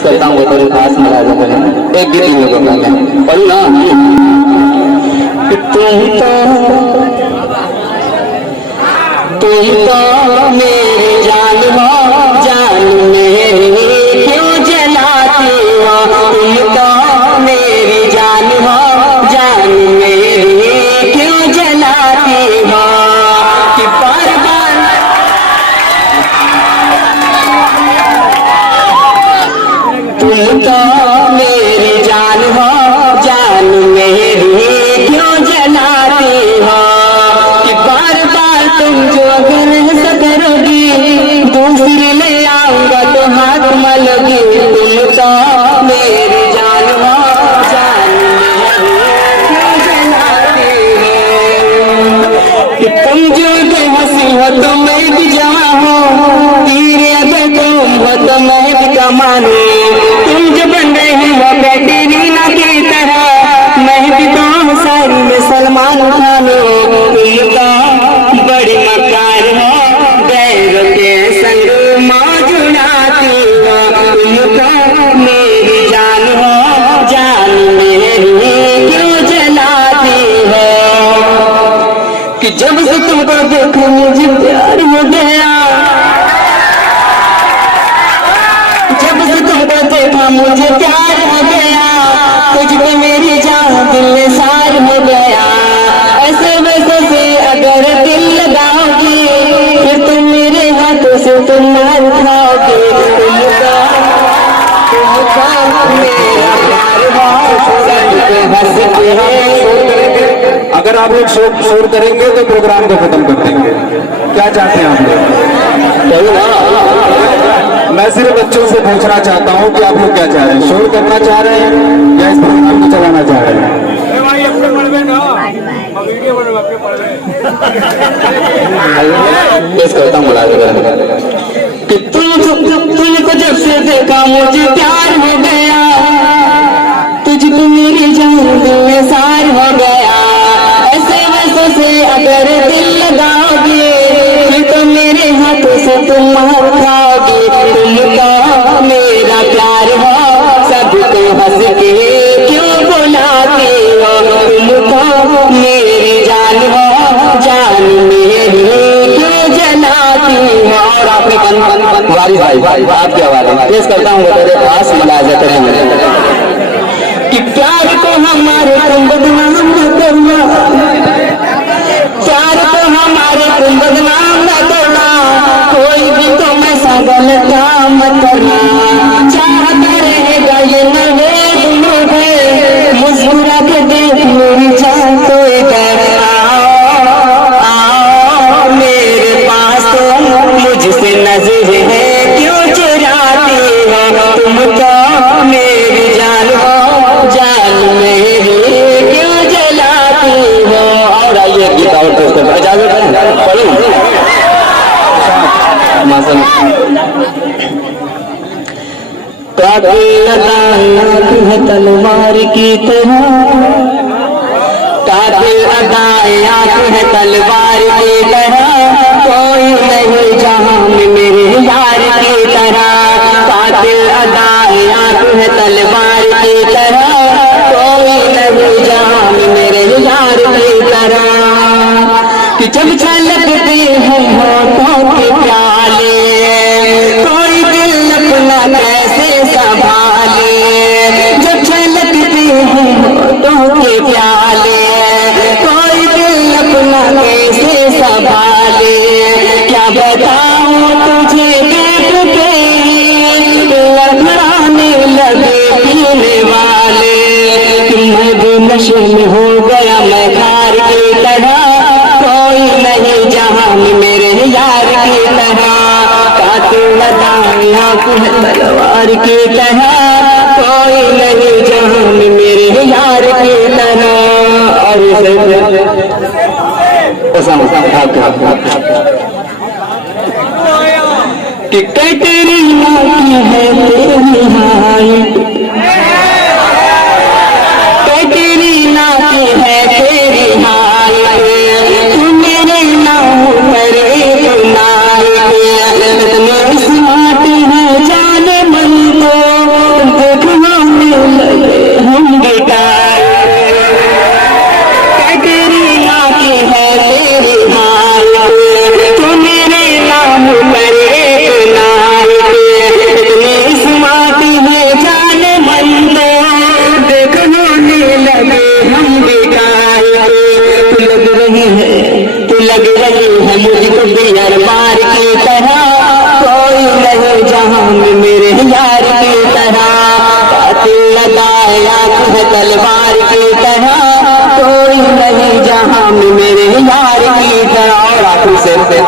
पेश करता हूँ तेरे पास मुलाजा करें। एक गीत इन लोगों का पढ़ू ना। तुम तो मेरी जान हो, जान मेरी क्यों जलाती हो। तुम तो मेरी जान हो, जान मेरी क्यों जलाती हो। कि बार बार तुम तो मेरी जान हो, जान मेरी क्यों जलाती हो। कि बार बार तुम जो अगर ऐसा करोगी, दूसरी ले आऊंगा तो हाथ मलोगी। तुम तो मेरी जान हो, जान मेरी क्यों जलाती हो। कि तुम जो बेहसी हो तो मैं भी जवां हूँ, तीर अगर तुम हो तो मैं भी कमान हूँ। तुम जो बन रही हो कैटरीना की तरह, मैं भी तो सारी में सलमान खान हूँ। तुम तो बड़ी मकार हो, गैरों के संग मौज उड़ाती हो। तुम तो मेरी जान हो, जान मेरी क्यों जलाती हो। कि जब से तुमको देखो मुझे प्यार हो गया, जब से तुमको देखा मुझे प्यार हो गया। तुझ पे मेरी जान दिल में सार हो गया। ऐसे वैसे से अगर दिल लगाओगी, फिर तुम मेरे हाथों से तुम मार खाओगे। तुमका मेरा प्यार हो, सबके हंसते हैं। अगर आप लोग शोर करेंगे तो प्रोग्राम को खत्म कर देंगे। क्या चाहते हैं आप लोग? मैं सिर्फ बच्चों से पूछना चाहता हूँ कि आप लोग क्या चाह रहे हैं, शोर करना चाह रहे हैं या इस प्रोग्राम को चलाना चाह रहे हैं? कि तुमको जब से देखा मुझे प्यार हो गया। तुझ पे मेरी जान दिल में सार हो गया। ऐसे वैसे से अगर दिल लगाओगे, फिर तो मेरे हाथों से तुम मार खाओगे। तुमका मेरा प्यार हो, सबको हंस के क्यों बुलाती हो। तुमको मेरी जान हो, जान मेरी क्यों जलाती हो। और आपने वारिस भाई आपकी आवाज पेश करता हूँ तेरे पास मुलाजा करेंगे। कि प्यार को हमारे तुम बदनाम न करना, प्यार को हमारे तुम बदनाम न करना। कोई भी तुम ऐसा गलत काम करना, चाहता रहेगा ये नवेद मुझे। मुस्कुरा के देख मेरी जान तो आओ मेरे पास, तो मुझसे नजर है क्यों चुराती हो। तुम तो मेरी जान हो, जान मेरी क्यों जलाती हो। और आइए गीत और दोस्तों इजाजत है पढ़ूं। कातिल अदायत है तलवार की तरह, कातिल अदायत है तलवार की तरह। कोई नहीं जहां में मेरे यार की तरह। कातिल अदायत है तलवार की तरह, कोई नहीं जहां में मेरे यार की तरह। कि जब छलकते हैं होठों के प्याले, कोई दिल अपना कैसे संभाले। जब छलकते हैं होठों के प्याले, कोई दिल अपना कैसे संभाले। क्या बताऊं तुझे देख के, लड़खड़ाने लगे पीने वाले। मैं भी नशे में हो गया मैं खार की तरह, कोई नहीं जहां में मेरे यार की तरह। कातिल अदायत है तलवार की तरह, कोई नहीं जहां में मेरे यार की तरह। और कि कैटरीना की है तेरी हाइट, कैटरीना की है तेरी हाइट। तू मेरे नाम पर एक नाइट, स्मार्ट है जान मन को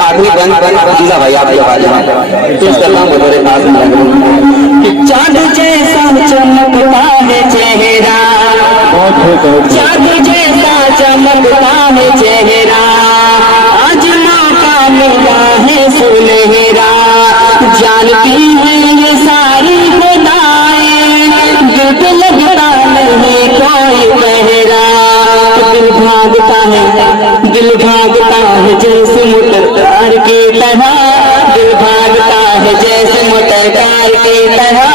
आखिरी बंद जीजा भाई आपकी आवाज में पेश करता हूँ बतौर खास कि चांद जैसा चमकता है चेहरा, चांद जैसा चमकता है चेहरा, आज मौका मिला है सुनहरा, जानती है ये सारी खुदाएं, दिल पे लगता नहीं कोई पहरा, दिल भागता है जैसे मोटर कार की तरह, दिल भागता है जैसे मोटर कार की तरह,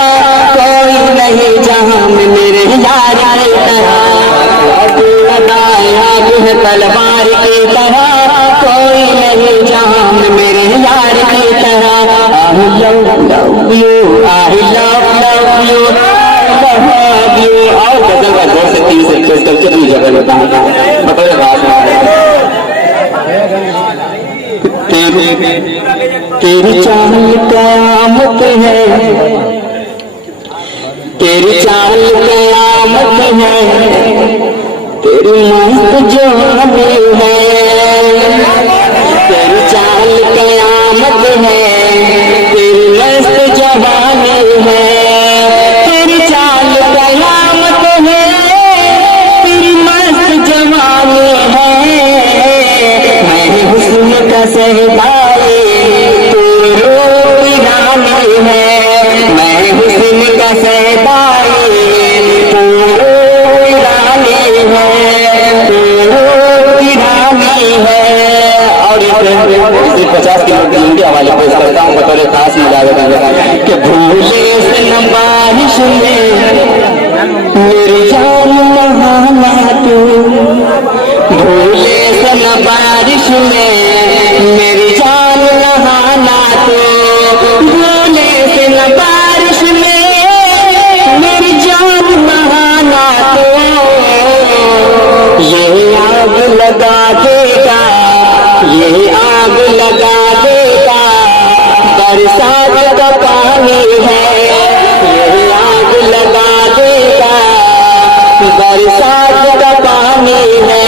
कोई नहीं जहां में मेरे यार की तरह, आग है तलवार की तरह, कोई नहीं जहां में मेरे यार की तरह, I love you, I love you, love you। और गजल का जोर से 3 से पेश करके अपनी जगह लेता हूँ बतौर खास तेरी चाल कयामत है, तेरी चाल कयामत है, तेरी मस्त जवानी है, तेरी चाल कयामत है, तेरी मस्त जवानी है, तेरी चाल कयामत है, तेरी मस्त जवानी है, मैं हुस्न का सहबाई तू रूप रानी है, मैं हुस्न का सहबाई तू रूप रानी है, तू रूप रानी है। और 50 किलोमीटर लंबी हवाले पेश करता हूँ बतौर खास मुजाहिद कि भूले से न बारिश में मेरी जान नहाना तू, भूले से न बारिश में मेरी जान नहाना तू, भूले से न बारिश में मेरी जान नहाना तू, ये आग लगा देगा, ये आग लगा देगा, बरसात का पानी है, ये आग लगा देगा, बरसात का पानी है,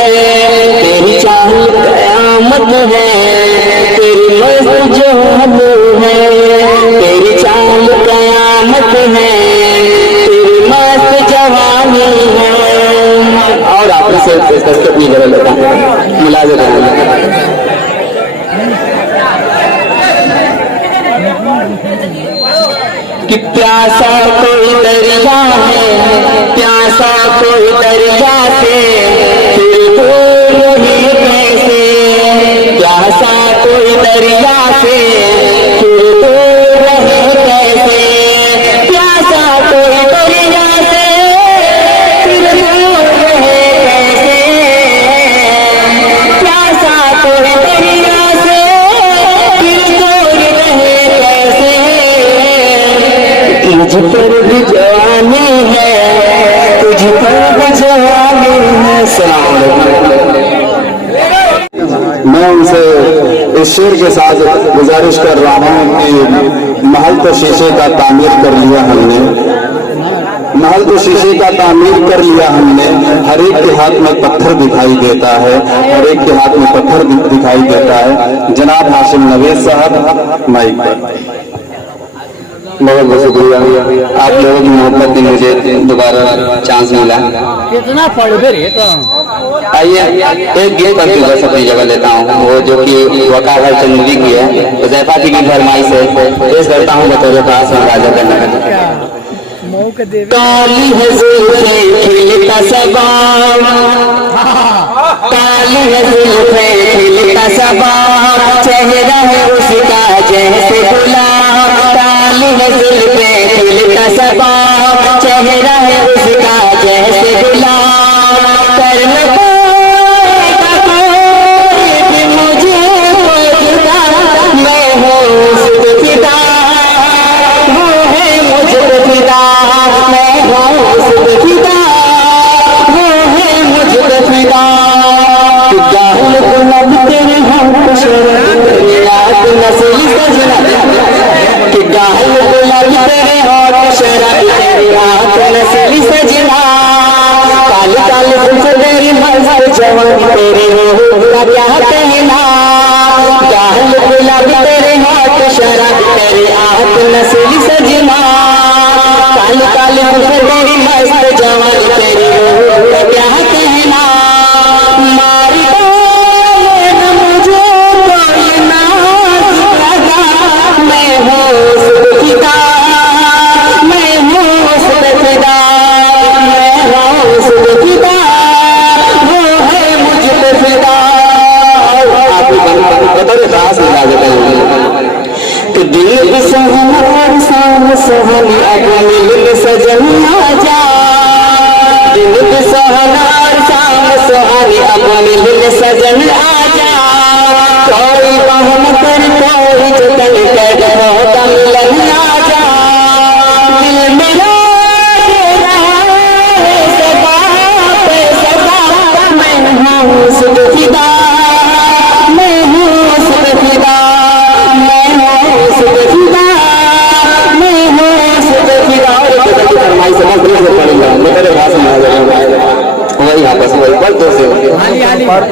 तेरी चाल कयामत है, तेरी मस्त जवानी है, तेरी चाल कयामत है, तेरी मस्त जवानी है। और आपने से अपनी जगह लेता हूँ मुलाजिम कि प्यासा कोई दरिया है, प्यासा कोई दरिया से फिर दूर नहीं कैसे, प्यासा कोई दरिया से फिर दूर नहीं कैसे, प्यासा कोई दरिया से फिर दूर रहे कैसे, प्यासा कोई दरिया से फिर दूर रहे कैसे, तुझ पर भी जवानी है, तुझ पर भी जवानी है। सलाम मैं उनसे इस शेर के साथ गुजारिश कर रहा हूँ कि महल तो शीशे का तामीर कर लिया हमने, महल तो शीशे का तामीर कर लिया हमने, हर एक के हाथ में पत्थर दिखाई देता है, हर एक के हाथ में पत्थर दिखाई देता है। जनाब हाशिम नवेद साहब माइक पर। बहुत बहुत शुक्रिया, आप लोगों की मोहब्बत ने मुझे दोबारा चांस मिला। कितना पढ़ फिर आइए एक गीत पर बस अपनी जगह लेता हूँ, वो जो कि वकालत चंदी की है, हुज़ैफा जी की फरमाइश से पेश करता हूँ बतौर खास राजा करना। काली है जुल्फ़े खिलता सबा, काली है जुल्फ़े खिलता सबा, चेहरा है उसका जैसे गुलाब, काली है जुल्फ़े खिलता सबा, चेहरा है उसका जैसे गुलाब, कर न पाएगा कोई भी मुझे खोजता, मैं हूँ उस पे फिदा, वो है मुझ पे फिदा, मैं हूँ उस पे फिदा, वो है मुझ पे फिदा। गाल गुलाब तेरे होंठ शरब तेरी रात नस्ली सजना, कि गाल गुलाब तेरे होंठ शरब तेरी रात नस्ली सजना, काल काल से तेरी मस्त जवानी तेरी रूह का क्या कहना, गाल तेरी मस्त जवान तेरी रूह का क्या कहना, मार डाले मुझे कोई नाज लगा, मैं हूँ उसपे फिदा, मैं हूँ उसपे फिदा, मैं हूँ उसपे फिदा, वो है मुझ पे फिदा। कि दिल भी सहन और शाम सहन अब मिलन सजन आजा, दिल भी सहन और शाम सहन अब मिलन सजन आजा, कोई बहन कर कोई जतन कर होगा मिलन आजा, दिल मेरा सदा पे सदा, मैं हूँ उसपे फिदा, मैं हूँ उसपे फिदा, मैं हूँ उसपे फिदा, मैं हूँ उसपे फिदा। फरमाई से मैं से पढ़ूंगा, मैं तेरे भाषण में आ जाऊंगा वही आपस वही पर दो से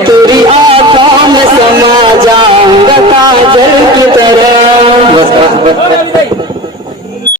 तेरी आंखों में समा जाऊंगा काजल की तरह।